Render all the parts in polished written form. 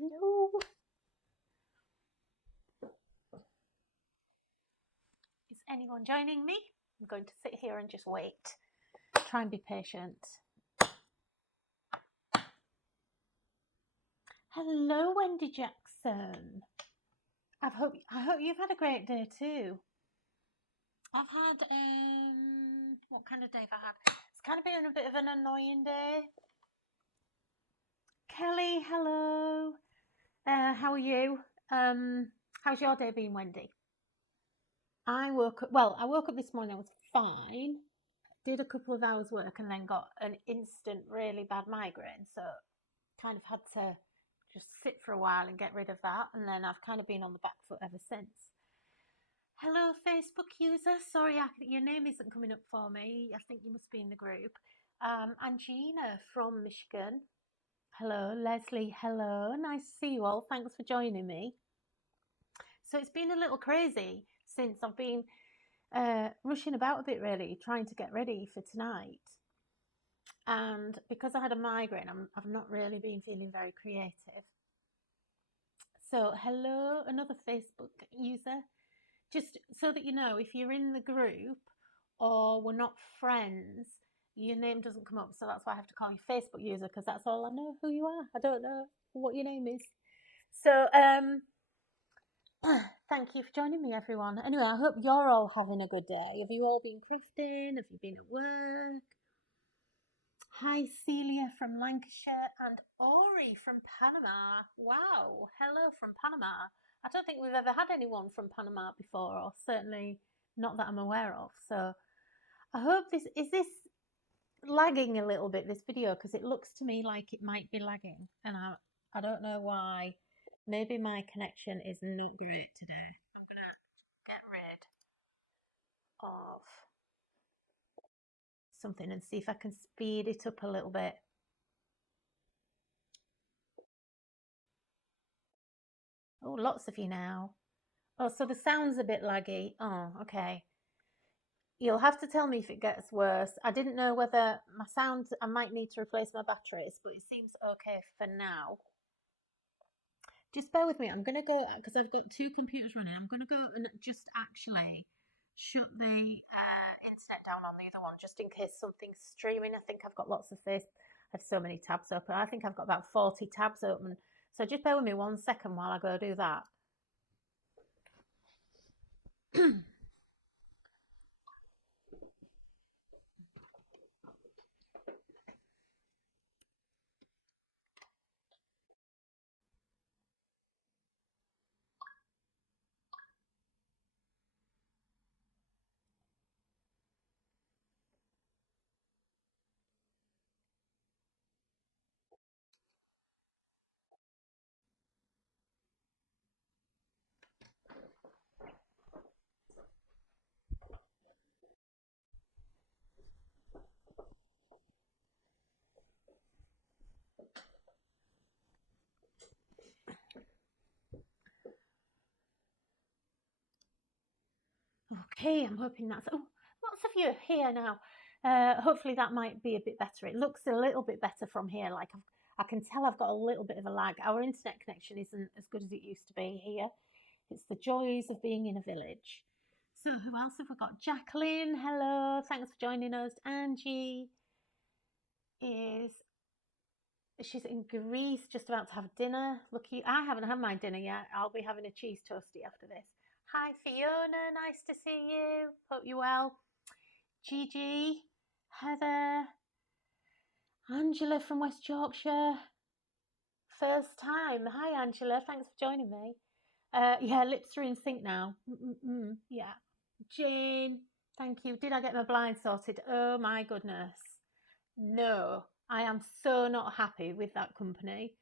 Hello. Is anyone joining me? I'm going to sit here and just wait. Try and be patient. Hello, Wendy Jackson. I hope you've had a great day too. I've had what kind of day have I had? It's kind of been a bit of an annoying day. Kelly, hello. How are you? How's your day been, Wendy? I woke up this morning, I was fine. Did a couple of hours work and then got an instant really bad migraine, so kind of had to just sit for a while and get rid of that, and then I've kind of been on the back foot ever since. Hello, Facebook user. Sorry, your name isn't coming up for me. I think you must be in the group. Angina from Michigan. Hello, Leslie. Hello, nice to see you all. Thanks for joining me. So it's been a little crazy since I've been rushing about a bit, really, trying to get ready for tonight. And because I had a migraine, I've not really been feeling very creative. So, hello, another Facebook user. Just so that you know, if you're in the group or we're not friends, your name doesn't come up. So that's why I have to call you Facebook user, because that's all I know who you are. I don't know what your name is. So, thank you for joining me, everyone. Anyway, I hope you're all having a good day. Have you all been crafting? Have you been at work? Hi, Celia from Lancashire and Ori from Panama. Wow, hello from Panama. I don't think we've ever had anyone from Panama before, or certainly not that I'm aware of. So I hope this lagging a little bit, this video, because it looks to me like it might be lagging, and I don't know why. Maybe my connection is not great today. I'm gonna get rid of something and see if I can speed it up a little bit. Oh, lots of you now. Oh, so the sound's a bit laggy. Oh, okay. You'll have to tell me if it gets worse. I didn't know whether my sound, I might need to replace my batteries, but it seems okay for now. Just bear with me. I'm going to go, because I've got two computers running, I'm going to go and just actually shut the internet down on the other one, just in case something's streaming. I think I've got lots of I have so many tabs open. I think I've got about 40 tabs open. So just bear with me 1 second while I go do that. Okay, I'm hoping that's... Oh, lots of you here now. Hopefully that might be a bit better. It looks a little bit better from here. Like I can tell I've got a little bit of a lag. Our internet connection isn't as good as it used to be here. It's the joys of being in a village. So who else have we got? Jacqueline, hello. Thanks for joining us. Angie she's in Greece, just about to have dinner. Lucky, I haven't had my dinner yet. I'll be having a cheese toastie after this. Hi, Fiona. Nice to see you. Hope you're well. Gigi, Heather, Angela from West Yorkshire. First time. Hi, Angela. Thanks for joining me. Yeah, lips are in sync now. Yeah. Jane, thank you. Did I get my blind sorted? Oh my goodness. No, I am so not happy with that company.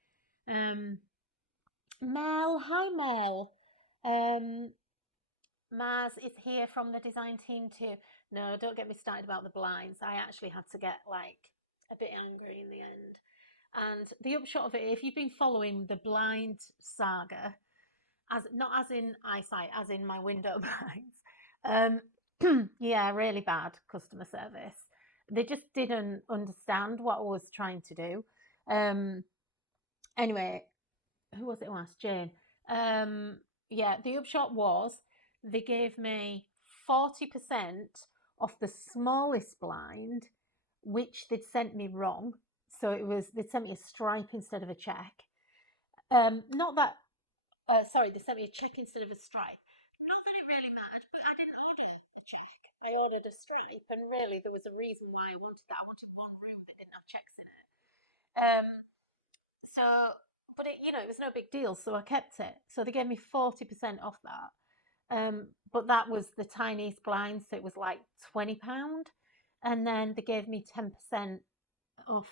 Mel, hi Mel. Maz is here from the design team too. No, don't get me started about the blinds. I actually had to get like a bit angry in the end. And the upshot of it, if you've been following the blind saga, as not as in eyesight, as in my window blinds, yeah, really bad customer service. They just didn't understand what I was trying to do. Anyway, who was it who asked? Jane. Yeah, the upshot was they gave me 40% off the smallest blind, which they'd sent me wrong. So they'd sent me a stripe instead of a check. Not that, sorry, they sent me a check instead of a stripe. Not that it really mattered, but I didn't order a check. I ordered a stripe, and really there was a reason why I wanted that. I wanted one room that didn't have checks in it. Um, so, but it was no big deal, so I kept it. So they gave me 40% off that. But that was the tiniest blind, so it was like £20. And then they gave me 10% off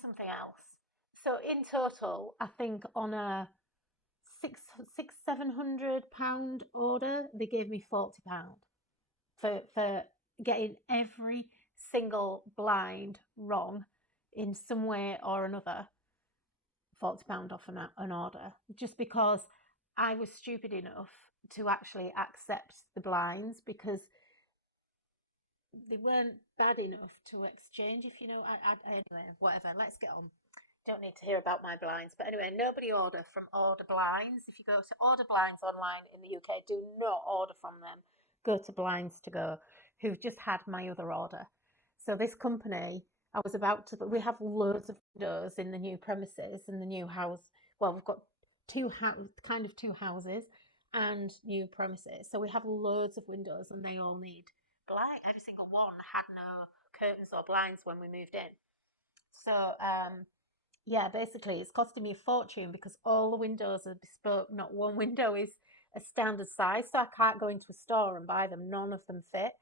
something else. So in total, I think on a £700 order, they gave me £40 for getting every single blind wrong in some way or another. £40 off an order, just because I was stupid enough to actually accept the blinds because they weren't bad enough to exchange. If you know, anyway, whatever. Let's get on. Don't need to hear about my blinds, but anyway, nobody order from Order Blinds. If you go to Order Blinds online in the UK, do not order from them. Go to Blinds to Go, who've just had my other order. So this company, I was about to. We have loads of windows in the new premises in the new house. Well, we've got two houses and new premises. So we have loads of windows, and they all need blind. Every single one had no curtains or blinds when we moved in. So yeah, basically it's costing me a fortune because all the windows are bespoke. Not one window is a standard size, so I can't go into a store and buy them. None of them fit.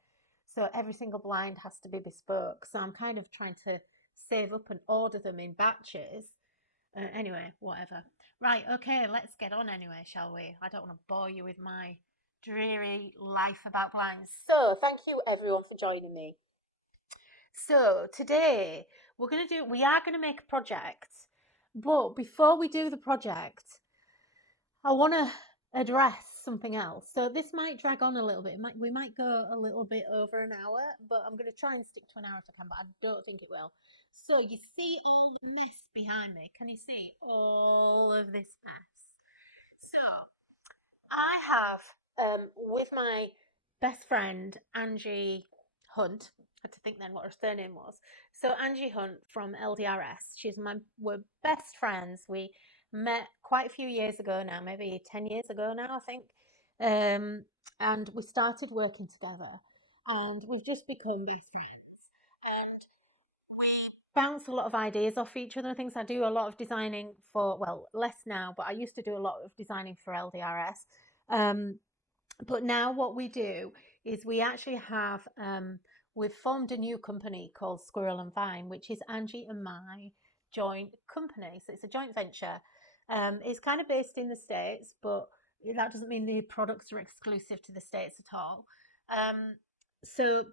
So every single blind has to be bespoke. So I'm kind of trying to save up and order them in batches. Anyway, whatever. Right, okay, let's get on anyway, shall we? I don't want to bore you with my dreary life about blinds. So, thank you everyone for joining me. So today we are gonna make a project, but before we do the project, I want to address something else. So this might drag on a little bit. We might go a little bit over an hour, but I'm going to try and stick to an hour if I can. But I don't think it will. So you see all the mist behind me? Can you see all of this mess? So I have, with my best friend Angie Hunt. I had to think then what her surname was. So Angie Hunt from LDRS. We're best friends. We met quite a few years ago now, maybe 10 years ago now, I think. And we started working together, and we've just become best friends. And we bounce a lot of ideas off each other and things. I do a lot of designing for, well, less now, but I used to do a lot of designing for LDRS. Um, but now what we do is we actually have we've formed a new company called Squirrel and Vine, which is Angie and my joint company. So it's a joint venture. It's kind of based in the States, but that doesn't mean the products are exclusive to the States at all. So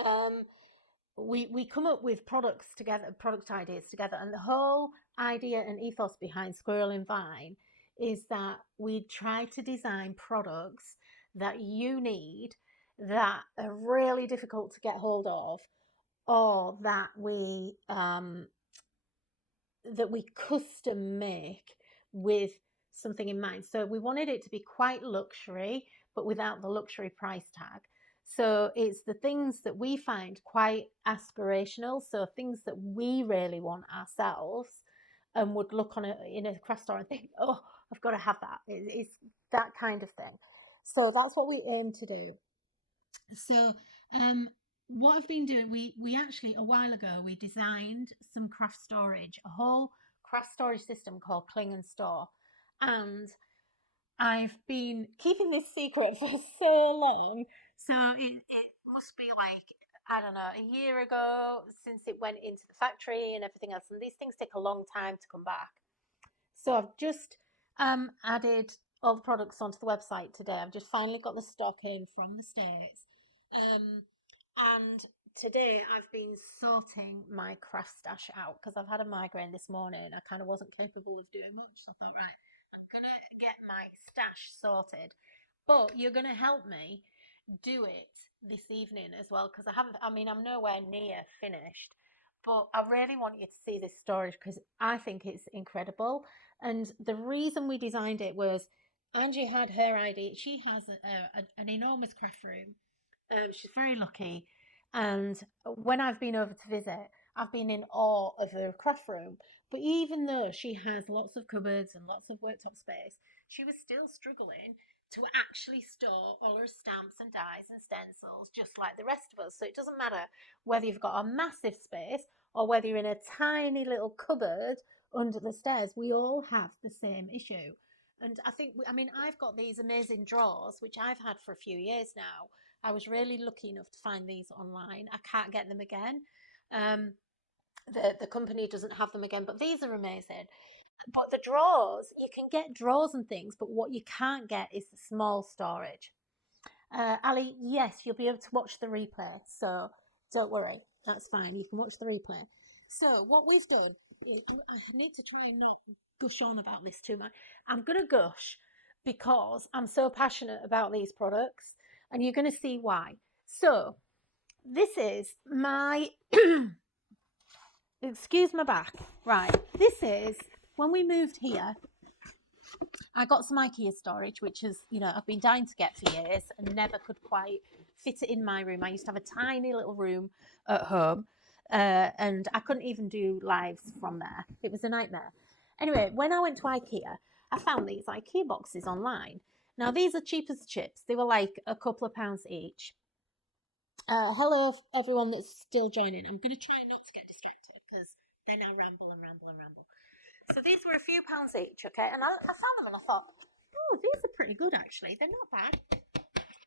um, we come up with products together, product ideas together, and the whole idea and ethos behind Squirrel and Vine is that we try to design products that you need that are really difficult to get hold of, or that we custom make with something in mind. So we wanted it to be quite luxury, but without the luxury price tag. So it's the things that we find quite aspirational. So things that we really want ourselves and would look on in a craft store and think, oh, I've got to have that. It's that kind of thing. So that's what we aim to do. So what I've been doing, we actually a while ago we designed some craft storage, a whole craft storage system called Cling and Store, and I've been keeping this secret for so long. So it must be like, I don't know, a year ago since it went into the factory and everything else. And these things take a long time to come back. So I've just added all the products onto the website today. I've just finally got the stock in from the States. And today I've been sorting my craft stash out because I've had a migraine this morning. I kind of wasn't capable of doing much. So I thought, right, I'm going to get my stash sorted. But you're going to help me do it this evening as well because I haven't, I mean, I'm nowhere near finished. but I really want you to see this storage because I think it's incredible. And the reason we designed it was Angie had her idea. She has an enormous craft room. She's very lucky. And when I've been over to visit, I've been in awe of her craft room. But even though she has lots of cupboards and lots of worktop space, she was still struggling to actually store all her stamps and dies and stencils just like the rest of us. So it doesn't matter whether you've got a massive space or whether you're in a tiny little cupboard under the stairs, we all have the same issue. And I think, I mean, I've got these amazing drawers, which I've had for a few years now. I was really lucky enough to find these online. I can't get them again. Um, the company doesn't have them again, but these are amazing. But the drawers, you can get drawers and things, but what you can't get is the small storage. Ali, yes, you'll be able to watch the replay, so don't worry, that's fine. You can watch the replay. So what we've done, I need to try and not gush on about this too much. I'm going to gush because I'm so passionate about these products, and you're going to see why. So this is my excuse my back. Right, this is when we moved here. I got some IKEA storage, which is, I've been dying to get for years and never could quite fit it in my room. I used to have a tiny little room at home, and I couldn't even do lives from there. It was a nightmare. Anyway, when I went to IKEA, I found these IKEA boxes online. Now, these are cheap as chips. They were like a couple of pounds each. Hello, everyone that's still joining. I'm going to try not to get distracted because then I'll ramble and ramble and ramble. So these were a few pounds each, okay? And I found them and I thought, oh, these are pretty good actually. They're not bad.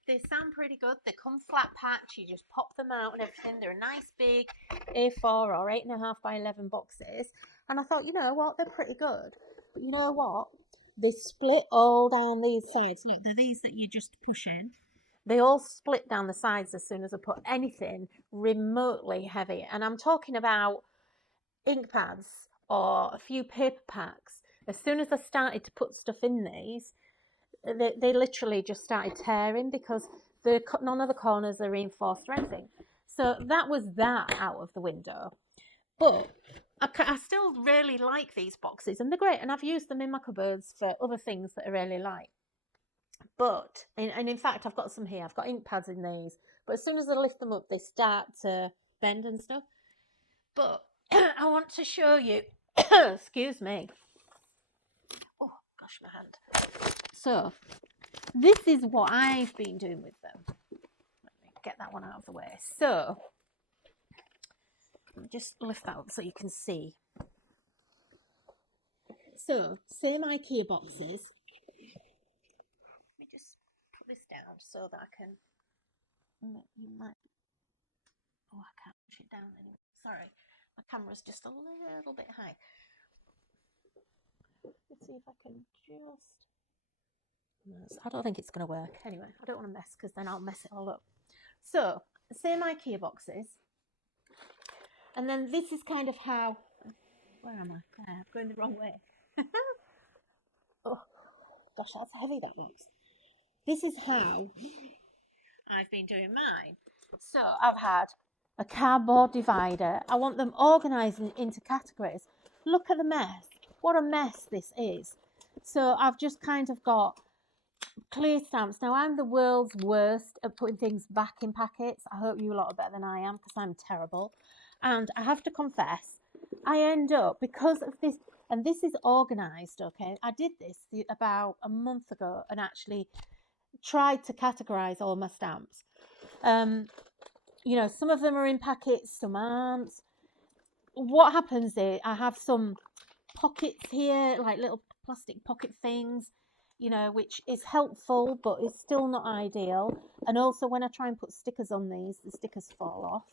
They sound pretty good. They come flat packed. You just pop them out and everything. They're nice big A4 or 8.5 by 11 boxes. And I thought, you know what? They're pretty good. But you know what? They split all down these sides. Look, they're these that you just push in. They all split down the sides as soon as I put anything remotely heavy. And I'm talking about ink pads or a few paper packs. As soon as I started to put stuff in these, they literally just started tearing because none of the corners are reinforced or anything. So that was that out of the window. But I still really like these boxes and they're great. And I've used them in my cupboards for other things that I really like. But, and in fact, I've got some here. I've got ink pads in these. But as soon as I lift them up, they start to bend and stuff. But I want to show you, excuse me. Oh, gosh, my hand. So, this is what I've been doing with them. Let me get that one out of the way. So, just lift that up so you can see. So, same IKEA boxes. Let me just put this down so that I can, you might, oh, I can't push it down anymore. Sorry, my camera's just a little bit high. Let's see if I can just, I don't think it's going to work. Anyway, I don't want to mess because then I'll mess it all up. So, same IKEA boxes. And then this is kind of how, where am I? I'm going the wrong way. Oh, gosh, that's heavy, that box. This is how I've been doing mine. So I've had a cardboard divider. I want them organised into categories. Look at the mess. What a mess this is. So I've just kind of got clear stamps. Now, I'm the world's worst at putting things back in packets. I hope you lot are better than I am because I'm terrible. And I have to confess, I end up, because of this, and this is organised, okay? I did this about a month ago and actually tried to categorise all my stamps. Some of them are in packets, some aren't. What happens is I have some pockets here, like little plastic pocket things, which is helpful, but it's still not ideal. And also when I try and put stickers on these, the stickers fall off.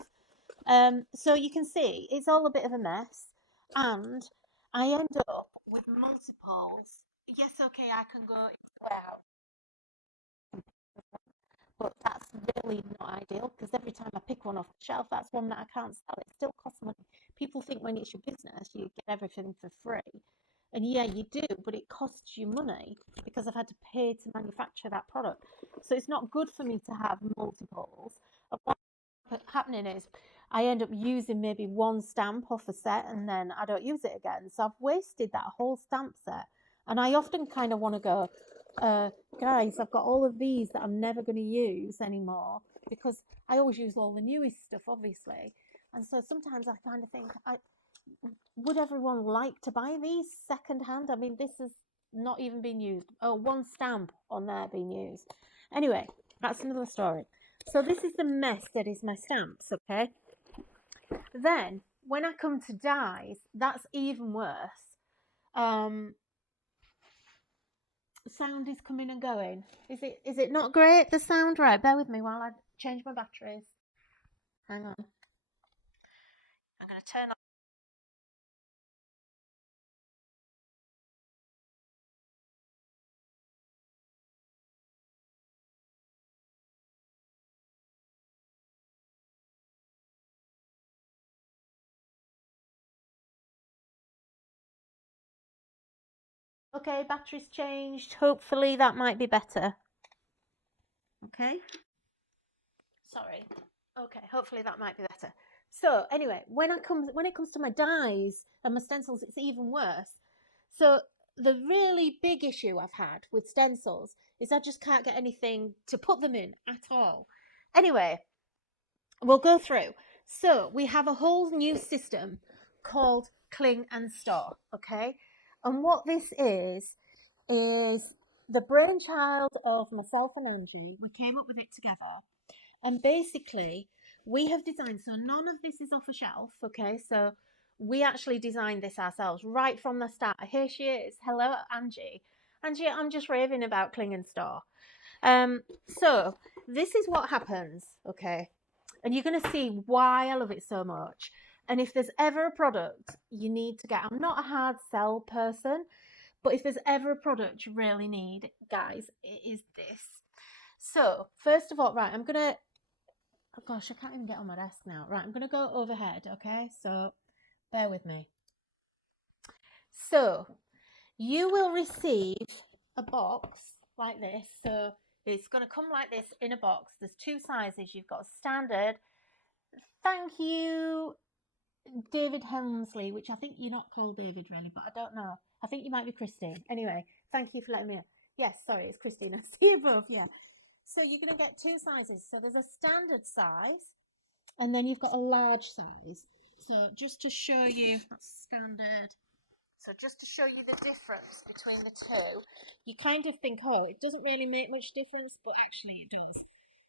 So you can see it's all a bit of a mess, and I end up with multiples. Yes, okay, I can go out, but that's really not ideal because every time I pick one off the shelf, that's one that I can't sell. It still costs money. People think when it's your business, you get everything for free. And yeah, you do, but it costs you money because I've had to pay to manufacture that product. So it's not good for me to have multiples. What's happening is I end up using maybe one stamp off a set and then I don't use it again. So I've wasted that whole stamp set. And I often kind of want to go, guys, I've got all of these that I'm never going to use anymore because I always use all the newest stuff, obviously. And so sometimes I kind of think, would everyone like to buy these secondhand? I mean, this has not even been used. Oh, one stamp on there being used. Anyway, that's another story. So this is the mess that is my stamps, okay? Then when I come to dyes, that's even worse. Sound is coming and going. Is it not great, the sound? Right, bear with me while I change my batteries. Hang on. I'm going to turn off. Okay, batteries changed. Hopefully that might be better. Okay. Sorry. Okay, hopefully that might be better. So anyway, when it comes to my dyes and my stencils, it's even worse. So the really big issue I've had with stencils is I just can't get anything to put them in at all. Anyway, we'll go through. So we have a whole new system called Cling and Store, okay? And what this is the brainchild of myself and Angie. We came up with it together. And basically, we have designed, so none of this is off a shelf, okay? So we actually designed this ourselves right from the start. Here she is. Hello, Angie. Angie, I'm just raving about Cling and Store. So this is what happens, okay? And you're going to see why I love it so much. And if there's ever a product you need to get, I'm not a hard sell person, but if there's ever a product you really need, guys, it is this. So first of all, right, I'm going to, oh gosh, I can't even get on my desk now. Right, I'm going to go overhead, okay? So bear with me. So you will receive a box like this. So it's going to come like this in a box. There's two sizes. You've got a standard. Thank you, David Helmsley, which I think you're not called David really, but I don't know. I think you might be Christine. Anyway, thank you for letting me know. Yes, sorry, it's Christine. I see you both, yeah. So you're going to get two sizes. So there's a standard size and then you've got a large size. So just to show you, that's standard. So just to show you the difference between the two, you kind of think, oh, it doesn't really make much difference, but actually it does.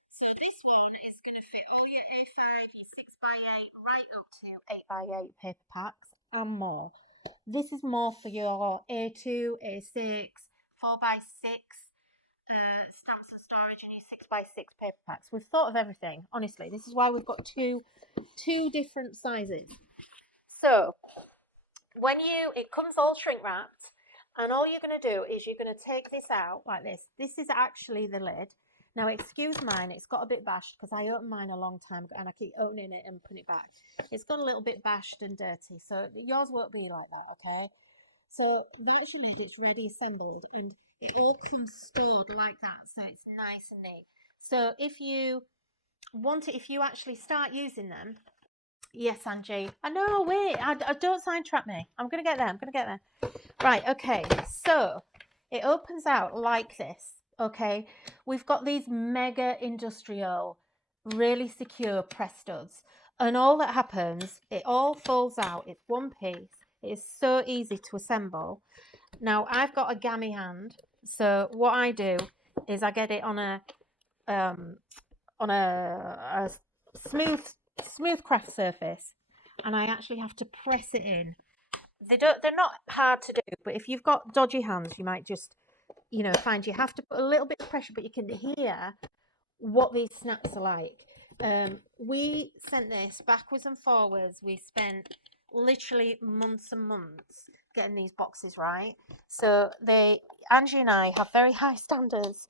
So this one is going to fit all your A5, your 6x8, right up to 8x8 paper packs and more. This is more for your A2, A6, 4x6 stamps and storage and your 6x6 paper packs. We've thought of everything, honestly. This is why we've got two different sizes. So it comes all shrink wrapped, and all you're going to do is you're going to take this out like this. This is actually the lid. Now, excuse mine, it's got a bit bashed because I opened mine a long time ago and I keep opening it and putting it back. It's got a little bit bashed and dirty, so yours won't be like that, okay? So that's your lid, it's ready assembled, and it all comes stored like that, so it's nice and neat. So if you actually start using them, yes, Angie. I know, wait, I don't sidetrack me. I'm going to get there. Right, okay. So it opens out like this, okay? We've got these mega industrial, really secure press studs. And all that happens, it all folds out. It's one piece. It is so easy to assemble. Now, I've got a gammy hand. So what I do is I get it on a smooth craft surface, and I actually have to press it in. They're not hard to do, but if you've got dodgy hands, you might just find you have to put a little bit of pressure, but you can hear what these snaps are like. We sent this backwards and forwards. We spent literally months and months getting these boxes right. So Angie and I have very high standards,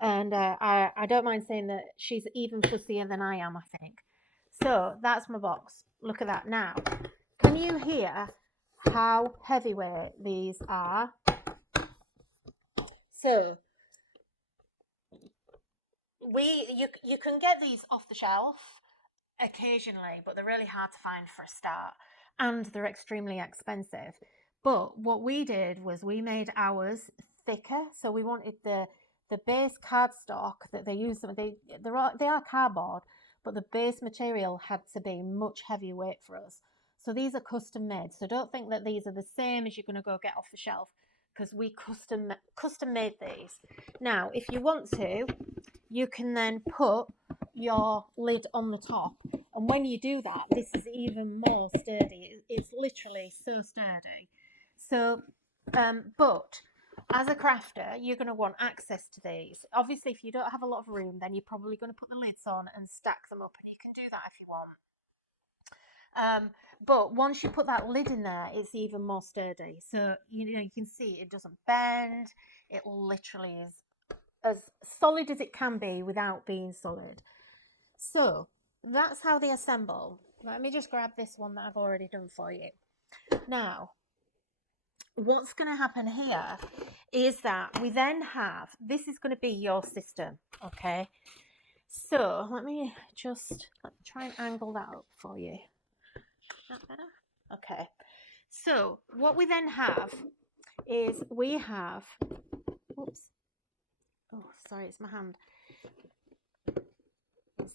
and I don't mind saying that she's even fussier than I am, I think. So that's my box. Look at that. Now, can you hear how heavyweight these are? So you can get these off the shelf. occasionally, but they're really hard to find for a start, and they're extremely expensive. But what we did was we made ours thicker, so we wanted the base cardstock that they use. They are cardboard, but the base material had to be much heavier weight for us. So these are custom made. So don't think that these are the same as you're going to go get off the shelf, because we custom made these. Now, if you want to, you can then put your lid on the top, and when you do that, this is even more sturdy. It's literally so sturdy. So but as a crafter, you're going to want access to these. Obviously, if you don't have a lot of room, then you're probably going to put the lids on and stack them up, and you can do that if you want. But once you put that lid in there, it's even more sturdy. So you can see it doesn't bend. It literally is as solid as it can be without being solid. So that's how they assemble. Let me just grab this one that I've already done for you. Now, what's going to happen here is that we then have, this is going to be your system, okay? So let me try and angle that up for you. Is that better? Okay. So what we then have is we have, oops. Oh, sorry, it's my hand.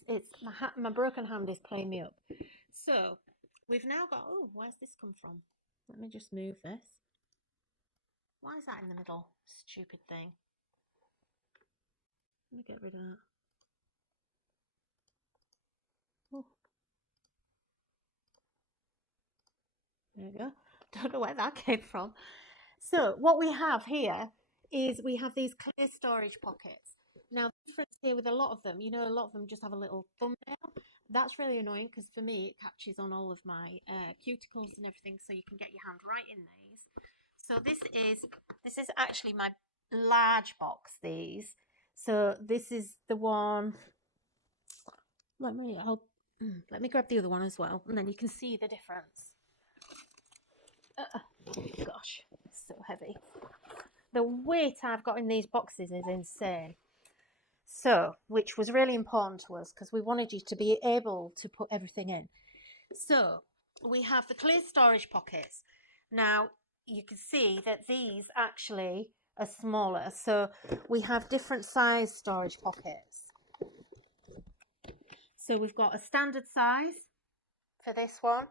It's my broken hand is playing me up. So we've now got, oh, where's this come from? Let me just move this. Why is that in the middle? Stupid thing. Let me get rid of that. Oh. There we go. Don't know where that came from. So what we have here is we have these clear storage pockets. Now, the difference here with a lot of them, a lot of them just have a little thumbnail. That's really annoying because for me, it catches on all of my cuticles and everything, so you can get your hand right in these. So this is actually my large box, these. So this is the one. Let me grab the other one as well, and then you can see the difference. Gosh, it's so heavy. The weight I've got in these boxes is insane. So, which was really important to us because we wanted you to be able to put everything in. So, we have the clear storage pockets. Now, you can see that these actually are smaller. So, we have different size storage pockets. So, we've got a standard size for this one,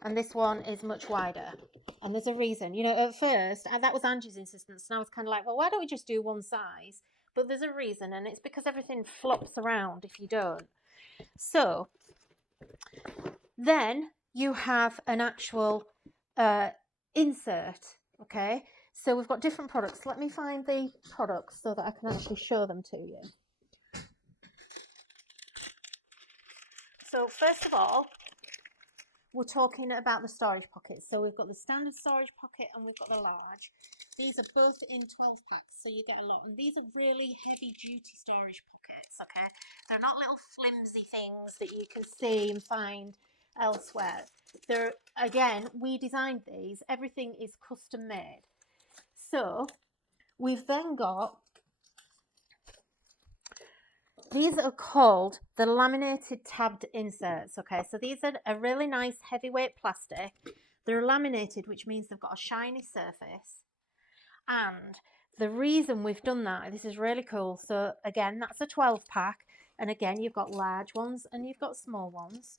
and this one is much wider. And there's a reason. At first, that was Angie's insistence, and I was kind of like, well, why don't we just do one size? But there's a reason, and it's because everything flops around if you don't. So then you have an actual insert, okay? So we've got different products. Let me find the products so that I can actually show them to you. So first of all, we're talking about the storage pockets. So we've got the standard storage pocket and we've got the large. These are both in 12 packs, so you get a lot. And these are really heavy duty storage pockets, okay? They're not little flimsy things that you can see and find elsewhere. Again, we designed these. Everything is custom made. So we've then got, these are called the laminated tabbed inserts, okay? So these are a really nice heavyweight plastic. They're laminated, which means they've got a shiny surface. And the reason we've done that, this is really cool. So again, that's a 12 pack. And again, you've got large ones and you've got small ones.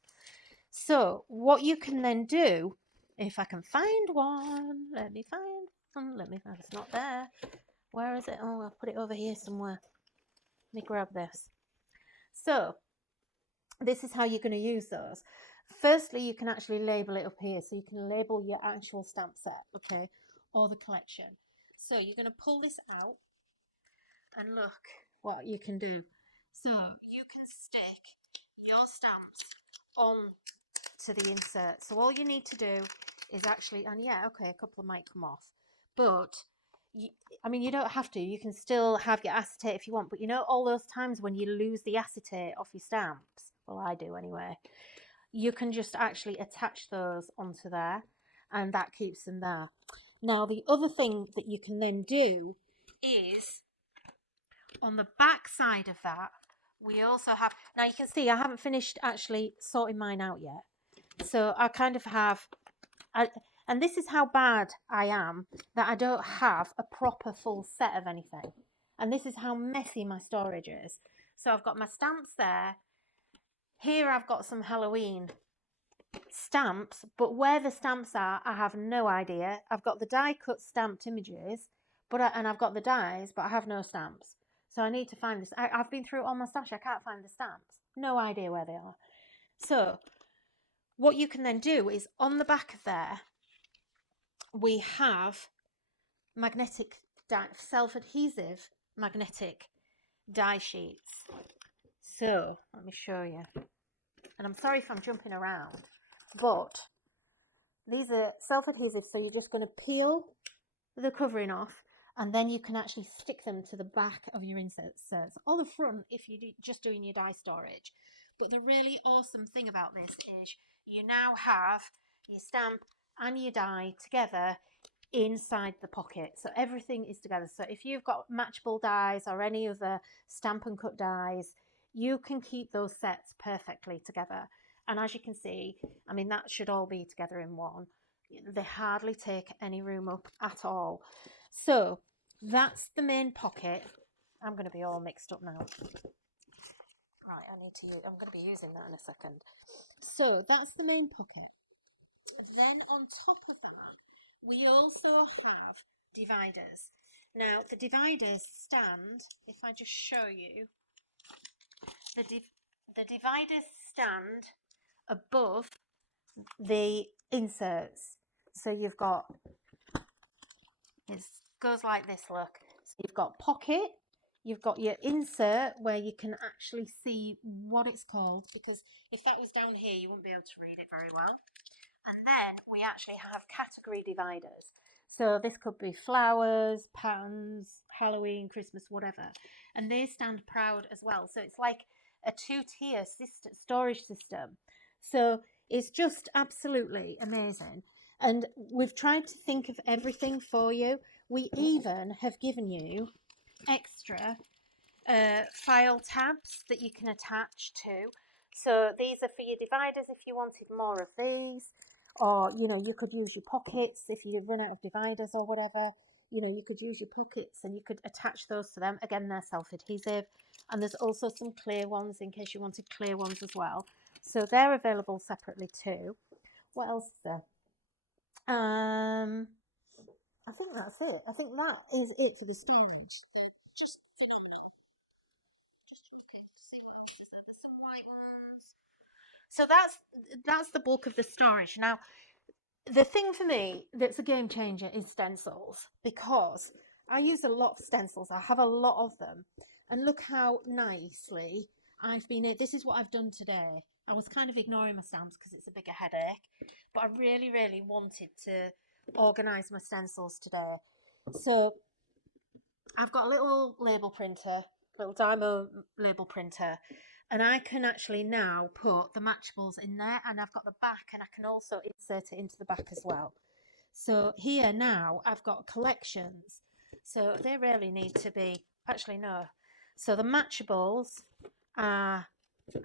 So what you can then do, if I can find one, let me find, it's not there. Where is it? Oh, I'll put it over here somewhere. Let me grab this. So this is how you're going to use those. Firstly, you can actually label it up here. So you can label your actual stamp set, okay, or the collection. So you're going to pull this out and look what you can do. So you can stick your stamps on to the insert. So all you need to do is actually, and yeah, okay, a couple might come off, but you don't have to. You can still have your acetate if you want, but all those times when you lose the acetate off your stamps, well, I do anyway, you can just actually attach those onto there, and that keeps them there. Now, the other thing that you can then do is on the back side of that, we also have, now you can see I haven't finished actually sorting mine out yet. So I kind of have, and this is how bad I am, that I don't have a proper full set of anything. And this is how messy my storage is. So I've got my stamps there. Here I've got some Halloween stamps, but where the stamps are, I have no idea. I've got the die cut stamped images, and I've got the dies, but I have no stamps. So I need to find this. I've been through all my stash. I can't find the stamps. No idea where they are. So what you can then do is on the back of there, we have magnetic self-adhesive magnetic die sheets. So let me show you. And I'm sorry if I'm jumping around, but these are self-adhesive, so you're just going to peel the covering off, and then you can actually stick them to the back of your inserts or the front if you're just doing your die storage. But the really awesome thing about this is you now have your stamp and your die together inside the pocket, so everything is together. So if you've got matchable dies or any other stamp and cut dies, you can keep those sets perfectly together. And as you can see, I mean, that should all be together in one. They hardly take any room up at all. So that's the main pocket. I'm going to be all mixed up now. Right, I'm going to be using that in a second. So that's the main pocket. Then on top of that, we also have dividers. Now the dividers stand, if I just show you, the dividers stand above the inserts. So you've got, it goes like this, look. So you've got pocket, you've got your insert where you can actually see what it's called, because if that was down here you wouldn't be able to read it very well. And then we actually have category dividers. So this could be flowers, pans, Halloween, Christmas, whatever. And they stand proud as well. So it's like a two-tier storage system. So it's just absolutely amazing. And we've tried to think of everything for you. We even have given you extra file tabs that you can attach to. So these are for your dividers if you wanted more of these. Or, you know, you could use your pockets if you run out of dividers or whatever. You know, you could use your pockets and you could attach those to them. Again, they're self-adhesive. And there's also some clear ones in case you wanted clear ones as well. So they're available separately too. What else is there? I think that's it. I think that is it for the storage. Just phenomenal. Just looking to see what else is there. There's some white ones. So that's the bulk of the storage. Now, the thing for me that's a game changer is stencils, because I use a lot of stencils. I have a lot of them. And look how nicely I've been. This is what I've done today. I was kind of ignoring my stamps because it's a bigger headache, but I really, really wanted to organise my stencils today. So I've got a little label printer, little Dymo label printer, and I can actually now put the matchables in there, and I've got the back, and I can also insert it into the back as well. So here now I've got collections, so they really need to be, actually no, so the matchables are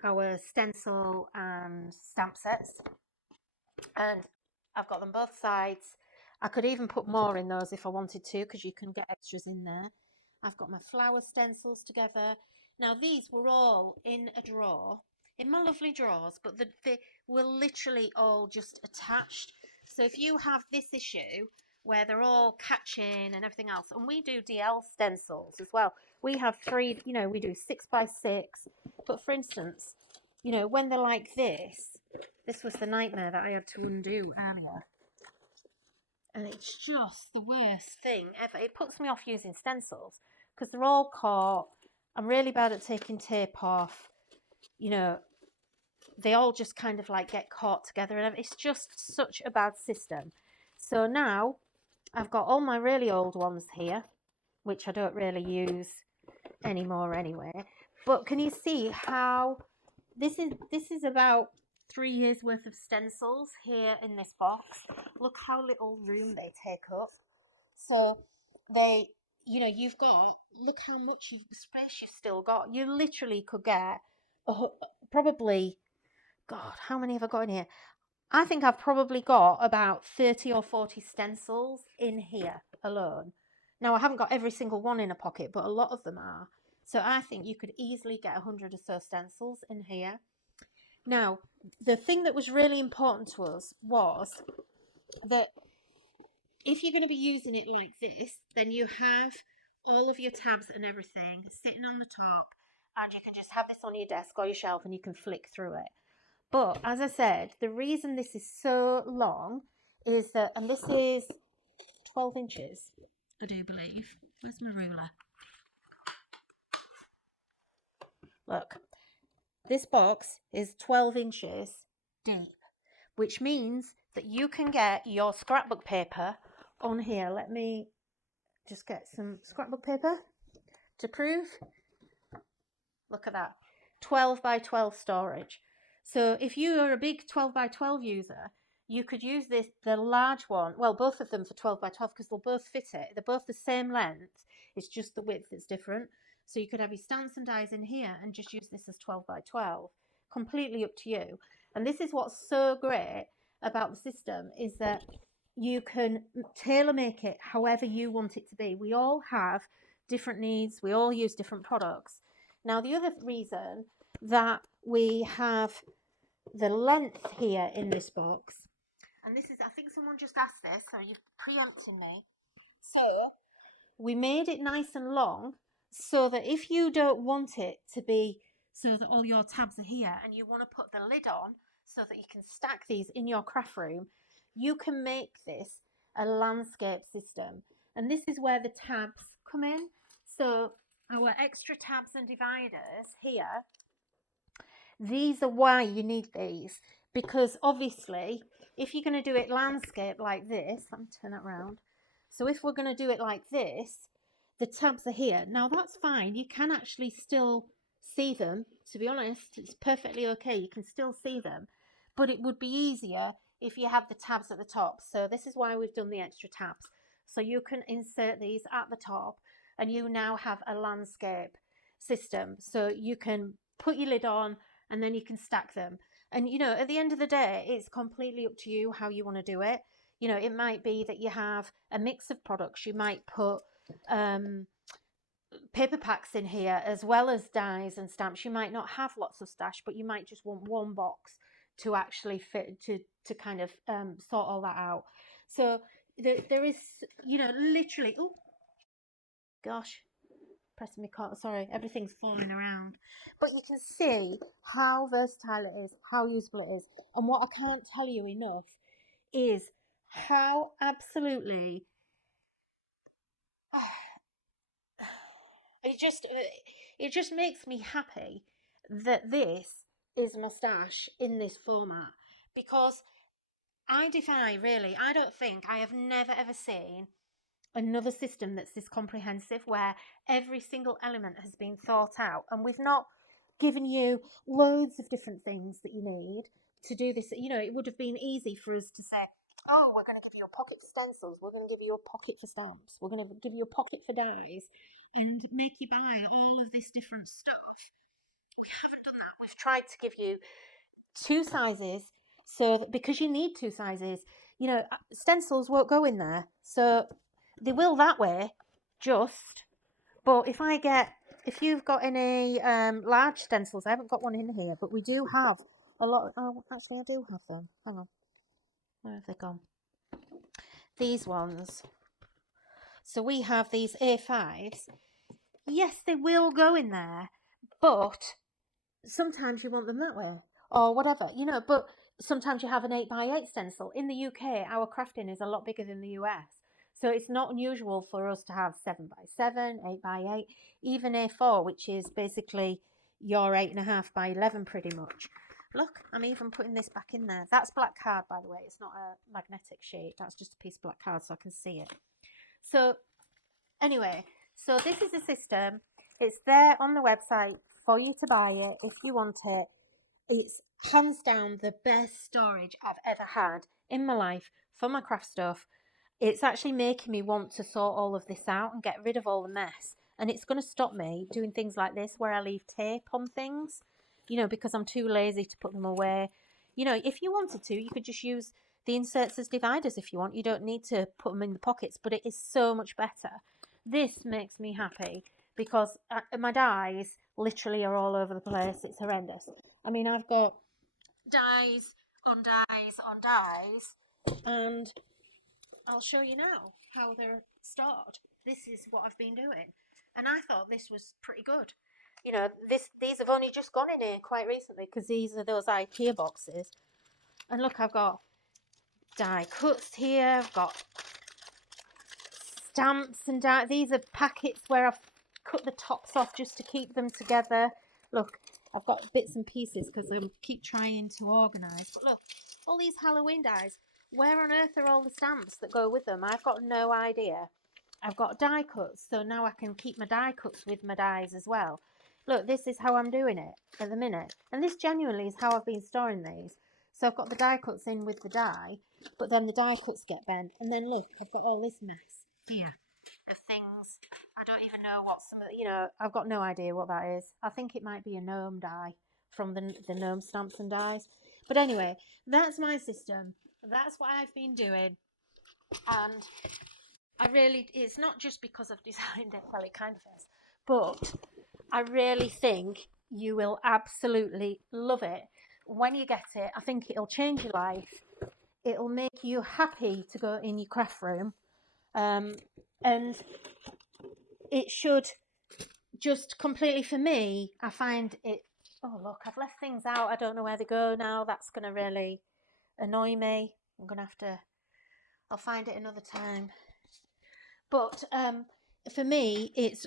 our stencil and stamp sets, and I've got them both sides. I could even put more in those if I wanted to, because you can get extras in there. I've got my flower stencils together. Now these were all in a drawer, in my lovely drawers, but they were literally all just attached. So if you have this issue where they're all catching and everything else, and we do DL stencils as well. We have three, you know, we do 6x6. But for instance, you know, when they're like this was the nightmare that I had to undo earlier. And it's just the worst thing ever. It puts me off using stencils because they're all caught. I'm really bad at taking tape off. You know, they all just kind of like get caught together, and it's just such a bad system. So now I've got all my really old ones here, which I don't really use anymore anyway. But can you see how this is about 3 years worth of stencils here in this box. Look how little room they take up. So you know, you've got, look how much space you've still got. You literally could get probably, God, how many have I got in here? I think I've probably got about 30 or 40 stencils in here alone. Now, I haven't got every single one in a pocket, but a lot of them are. So I think you could easily get 100 or so stencils in here. Now, the thing that was really important to us was that if you're going to be using it like this, then you have all of your tabs and everything sitting on the top, and you can just have this on your desk or your shelf and you can flick through it. But as I said, the reason this is so long is that, and this is 12 inches, I do believe. Where's my ruler? Look, this box is 12 inches deep, which means that you can get your scrapbook paper on here. Let me just get some scrapbook paper to prove. Look at that, 12 by 12 storage. So if you are a big 12 by 12 user, you could use this, the large one, well, both of them for 12 by 12 because they'll both fit it. They're both the same length. It's just the width that's different. So you could have your stamps and dies in here and just use this as 12 by 12. Completely up to you. And this is what's so great about the system, is that you can tailor make it however you want it to be. We all have different needs. We all use different products. Now, the other reason that we have the length here in this box, and this is, I think someone just asked this, so you're preempting me. So we made it nice and long so that if you don't want it to be so that all your tabs are here and you want to put the lid on so that you can stack these in your craft room, you can make this a landscape system. And this is where the tabs come in. So our extra tabs and dividers here, these are why you need these, because obviously if you're going to do it landscape like this, let me turn it around. So if we're going to do it like this, the tabs are here. Now that's fine, you can actually still see them. To be honest, it's perfectly okay, you can still see them, but it would be easier if you have the tabs at the top. So this is why we've done the extra tabs. So you can insert these at the top and you now have a landscape system. So you can put your lid on and then you can stack them. And, you know, at the end of the day, it's completely up to you how you want to do it. You know, it might be that you have a mix of products. You might put paper packs in here as well as dies and stamps. You might not have lots of stash, but you might just want one box to actually fit, to kind of sort all that out. So there is, you know, literally, oh gosh, pressing my card, sorry, everything's falling around. But you can see how versatile it is, how useful it is. And what I can't tell you enough is how absolutely it just makes me happy that this is my stash in this format, because I don't think I have never ever seen another system that's this comprehensive, where every single element has been thought out and we've not given you loads of different things that you need to do this. You know, it would have been easy for us to say, oh, we're going to give you a pocket for stencils, we're going to give you a pocket for stamps, we're going to give you a pocket for dies, and make you buy all of this different stuff. We haven't done that. We've tried to give you two sizes, so that, because you need two sizes, you know, stencils won't go in there, so they will that way, just. But if you've got any large stencils, I haven't got one in here, but we do have a lot. Oh, actually, I do have them. Hang on, where have they gone? These ones. So we have these A5s. Yes, they will go in there, but sometimes you want them that way or whatever, you know. But sometimes you have an 8x8 stencil. In the UK, our crafting is a lot bigger than the US. So it's not unusual for us to have 7x7, 8x8, even A4, which is basically your 8.5 by 11 pretty much. Look, I'm even putting this back in there. That's black card, by the way. It's not a magnetic sheet. That's just a piece of black card so I can see it. So anyway, so this is the system. It's there on the website for you to buy it if you want it. It's hands down the best storage I've ever had in my life for my craft stuff. it's actually making me want to sort all of this out and get rid of all the mess. And it's going to stop me doing things like this where I leave tape on things, because I'm too lazy to put them away. If you wanted to, you could just use the inserts as dividers if you want. You don't need to put them in the pockets, but it is so much better. This makes me happy because my dies literally are all over the place. It's horrendous. I mean, I've got dies on dies on dies, and I'll show you now how they're stored. This is what I've been doing, and I thought this was pretty good. These have only just gone in here quite recently because these are those IKEA boxes. And look, I've got die cuts here. I've got stamps and die. These are packets where I've cut the tops off just to keep them together. Look, I've got bits and pieces because I keep trying to organise. But look, all these Halloween dies. Where on earth are all the stamps that go with them? I've got no idea. I've got die cuts, so now I can keep my die cuts with my dies as well. Look, this is how I'm doing it at the minute. And this genuinely is how I've been storing these. So I've got the die cuts in with the die, but then the die cuts get bent. And then look, I've got all this mess here of things. I don't even know what some of the, I've got no idea what that is. I think it might be a gnome die from the gnome stamps and dies. But anyway, that's my system. That's what I've been doing. And it's not just because I've designed it, well, it kind of is, but I really think you will absolutely love it when you get it. I think it'll change your life. It'll make you happy to go in your craft room. And it should just completely, for me, I find it, oh look, I've left things out. I don't know where they go now. That's going to really annoy me. I'm going to have to, I'll find it another time. But for me, it's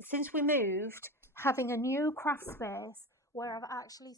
since we moved, having a new craft space where I've actually